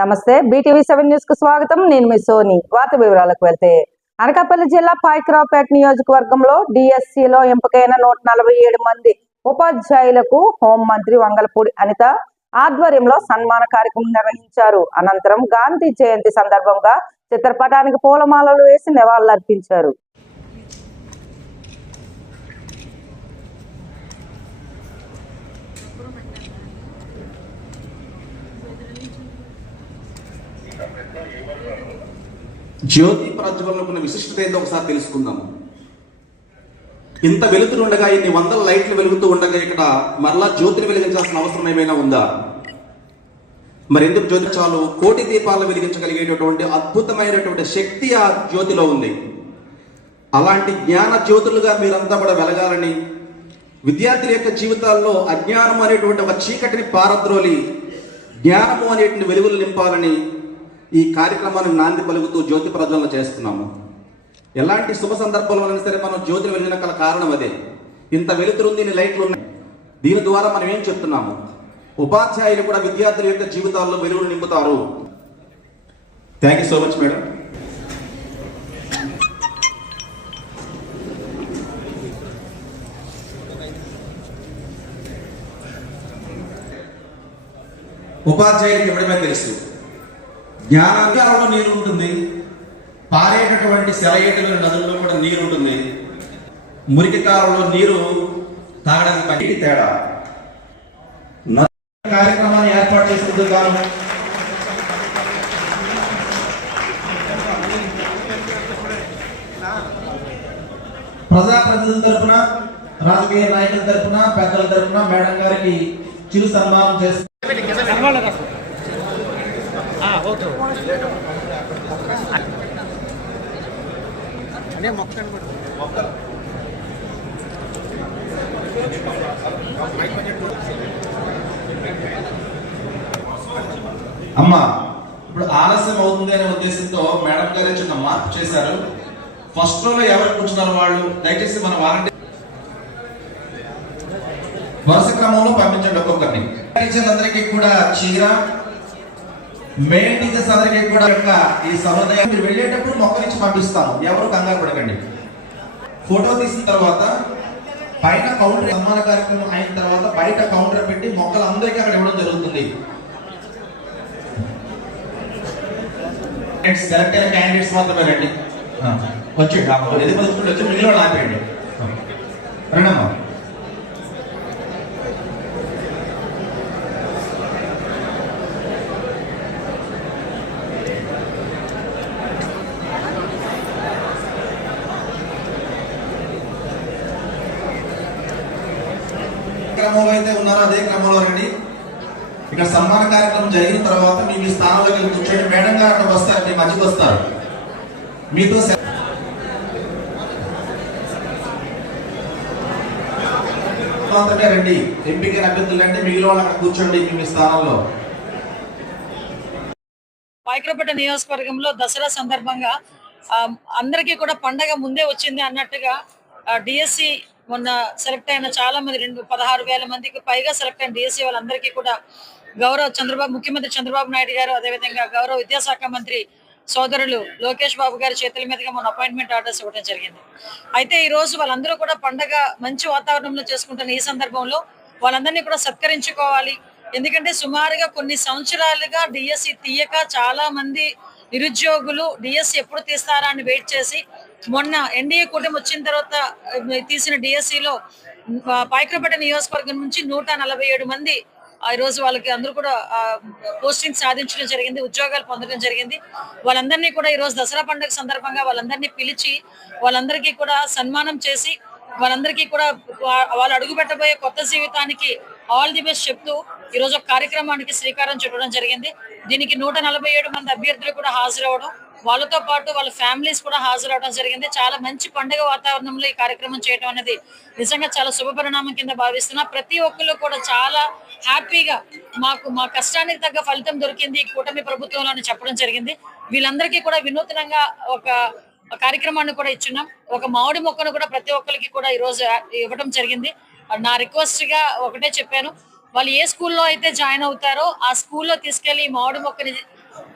నమస్తే. BTV seven న్యూస్కు స్వాగతం. నేను మీ సోని. వార్త వివరాలకు వెళ్తే అనకాపల్లి జిల్లా పాయకరావుపేట నియోజకవర్గంలో డిఎస్సిలో లో ఎంపికైన నూట నలభై ఏడు మంది ఉపాధ్యాయులకు హోంమంత్రి వంగలపూడి అనిత ఆధ్వర్యంలో సన్మాన కార్యక్రమం నిర్వహించారు. అనంతరం గాంధీ జయంతి సందర్భంగా చిత్రపటానికి పూలమాలలు వేసి నివాళులర్పించారు. జ్యోతి ప్రజ్వలనకున్న విశిష్టత ఏందో ఒకసారి తెలుసుకుందాము ఇంత వెలుతురు ఉండగా ఇన్ని వందల లైట్లు వెలుగుతూ ఉండగా ఇక్కడ మరలా జ్యోతిని వెలిగించాల్సిన అవసరం ఏమైనా ఉందా? మరి ఎందుకు జ్యోతి చాలు? కోటి దీపాలను వెలిగించగలిగేటటువంటి అద్భుతమైనటువంటి శక్తి ఆ జ్యోతిలో ఉంది. అలాంటి జ్ఞాన జ్యోతులుగా మీరంతా కూడా వెలగాలని విద్యార్థుల యొక్క జీవితాల్లో అజ్ఞానం అనేటువంటి ఒక చీకటిని పారద్రోలి జ్ఞానము అనేటువంటి వెలుగులు నింపాలని ఈ కార్యక్రమాన్ని నాంది పలుకుతూ జ్యోతి ప్రజ్వలన చేస్తున్నాము. ఎలాంటి శుభ సందర్భంలో సరే మనం జ్యోతిని వెళ్ళిన గల కారణం అదే. ఇంత వెలుతురుంది ఇన్ని లైట్లు ఉన్నాయి. దీని ద్వారా మనం ఏం చెప్తున్నాము? ఉపాధ్యాయులు కూడా విద్యార్థుల యొక్క జీవితాల్లో వెలుగులు నింపుతారు. Thank you so much madam ఉపాధ్యాయుడికి ఇవ్వడమే తెలుసు? జ్ఞానాంగాలలో నీరు ఉంటుంది పారేటటువంటి సెలయేటలు నదుల్లో కూడా నీరు ఉంటుంది మురికి కాలంలో నీరు తాగడానికి పనికి తేడా. కార్యక్రమాన్ని ఏర్పాటు చేస్తుంది కాను ప్రజాప్రతినిధుల తరఫున రాజకీయ నాయకుల తరఫున పెద్దల తరపున మేడం గారికి చిరు సన్మానం చేస్తారు అమ్మా ఇప్పుడు ఆలస్యం అవుతుంది అనే ఉద్దేశంతో మేడం గారు చిన్న మార్పు చేశారు. ఫస్ట్ రోలో ఎవరు కూర్చున్నారు వాళ్ళు? దయచేసి మన వారంటీ వరుస క్రమంలో పంపించండి ఒక్కొక్కరిని. టీచర్లందరికీ కూడా చీర మెయిన్ టీచర్స్ అందరికీ కూడా యొక్క ఈ సముదాయం మీరు వెళ్ళేటప్పుడు మొక్క నుంచి పంపిస్తాను ఎవరు కంగారు పడకండి. ఫోటో తీసిన తర్వాత పైన కౌంటర్ సన్మాన కార్యక్రమం అయిన తర్వాత బయట కౌంటర్ పెట్టి మొక్కలు అందరికీ అక్కడ ఇవ్వడం జరుగుతుంది. సెలెక్ట్ అయిన క్యాండిడేట్స్ మాత్రమే రండి. వచ్చి వచ్చేయండి. ఎది వచ్చి మిగిలిన ఆపేయండి ఆ, రండమ్మా క్రమంలో అయితే ఉన్నారో అదే క్రమంలో రండి. ఇక్కడ సన్మాన కార్యక్రమం జరిగిన తర్వాత మీ మీ స్థానంలోకి వెళ్ళి కూర్చోండి మేడం గారు అక్కడ వస్తారు మీ మధ్యకి వస్తారు. మీతో సె- మాత్రమే రండి. ఎంపికైన అభ్యర్థులు అంటే మిగిలిన వాళ్ళు అక్కడ కూర్చోండి మీ మీ స్థానంలో. పాయకరపేట నియోజకవర్గంలో దసరా సందర్భంగా అందరికీ కూడా పండగ ముందే వచ్చింది అన్నట్టుగా డిఎస్సి మొన్న సెలెక్ట్ అయిన చాలా మంది రెండు పదహారు వేల మందికి పైగా సెలెక్ట్ అయిన డిఎస్సి వాళ్ళందరికీ కూడా గౌరవ చంద్రబాబు ముఖ్యమంత్రి చంద్రబాబు నాయుడు గారు అదేవిధంగా గౌరవ విద్యాశాఖ మంత్రి సోదరులు లోకేష్ బాబు గారి చేతుల మీదుగా మన అపాయింట్మెంట్ ఆర్డర్స్ ఇవ్వడం జరిగింది. అయితే ఈ రోజు వాళ్ళందరూ కూడా పండగ మంచి వాతావరణంలో చేసుకుంటున్న ఈ సందర్భంలో వాళ్ళందరినీ కూడా సత్కరించుకోవాలి. ఎందుకంటే సుమారుగా కొన్ని సంవత్సరాలుగా డిఎస్సి తీయక చాలా మంది నిరుద్యోగులు డిఎస్సి ఎప్పుడు తీస్తారా అని వెయిట్ చేసి మొన్న ఎన్డీఏ కూటమి వచ్చిన తర్వాత తీసిన డిఎస్సిలో పాయకరపేట నియోజకవర్గం నుంచి నూట నలభై ఏడు మంది ఆ రోజు వాళ్ళకి అందరూ కూడా పోస్టింగ్ సాధించడం జరిగింది ఉద్యోగాలు పొందడం జరిగింది. వాళ్ళందరినీ కూడా ఈ రోజు దసరా పండుగ సందర్భంగా వాళ్ళందరినీ పిలిచి వాళ్ళందరికీ కూడా సన్మానం చేసి వాళ్ళందరికీ కూడా వాళ్ళు అడుగు పెట్టబోయే కొత్త జీవితానికి ఆల్ ది బెస్ట్ చెప్తూ ఈ రోజు ఒక కార్యక్రమానికి శ్రీకారం చుట్టడం జరిగింది. దీనికి నూట నలభై ఏడు మంది అభ్యర్థులు కూడా హాజరవడం వాళ్ళతో పాటు వాళ్ళ ఫ్యామిలీస్ కూడా హాజరవడం జరిగింది. చాలా మంచి పండుగ వాతావరణంలో ఈ కార్యక్రమం చేయడం అనేది నిజంగా చాలా శుభ పరిణామం కింద భావిస్తున్నా. ప్రతి ఒక్కరు కూడా చాలా హ్యాపీగా మాకు మా కష్టానికి తగ్గ ఫలితం దొరికింది ఈ కూటమి ప్రభుత్వంలో చెప్పడం జరిగింది. వీళ్ళందరికీ కూడా వినూత్నంగా ఒక కార్యక్రమాన్ని కూడా ఇచ్చున్నాం. ఒక మామిడి మొక్కను కూడా ప్రతి ఒక్కరికి కూడా ఈ రోజు ఇవ్వడం జరిగింది. నా రిక్వెస్ట్గా ఒకటే చెప్పాను. వాళ్ళు ఏ స్కూల్లో అయితే జాయిన్ అవుతారో ఆ స్కూల్లో తీసుకెళ్ళి ఈ మామిడి మొక్కని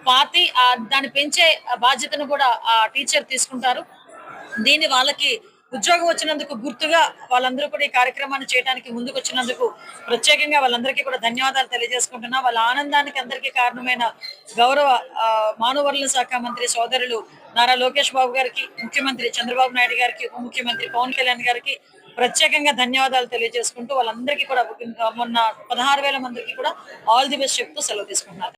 పాతి ఆ దాన్ని పెంచే బాధ్యతను కూడా ఆ టీచర్ తీసుకుంటారు. దీన్ని వాళ్ళకి ఉద్యోగం వచ్చినందుకు గుర్తుగా వాళ్ళందరూ కూడా ఈ కార్యక్రమాన్ని చేయడానికి ముందుకు వచ్చినందుకు ప్రత్యేకంగా వాళ్ళందరికీ కూడా ధన్యవాదాలు తెలియజేసుకుంటున్నా. వాళ్ళ ఆనందానికి అందరికీ కారణమైన గౌరవ ఆ, శాఖ మంత్రి సోదరులు నారా లోకేష్ బాబు గారికి ముఖ్యమంత్రి చంద్రబాబు నాయుడు గారికి ఉప ముఖ్యమంత్రి పవన్ కళ్యాణ్ గారికి ప్రత్యేకంగా ధన్యవాదాలు తెలియజేసుకుంటూ వాళ్ళందరికీ కూడా మొన్న పదహారు వేల మందికి కూడా ఆల్ ది బెస్ట్ చెప్తూ సెలవు తీసుకుంటున్నారు.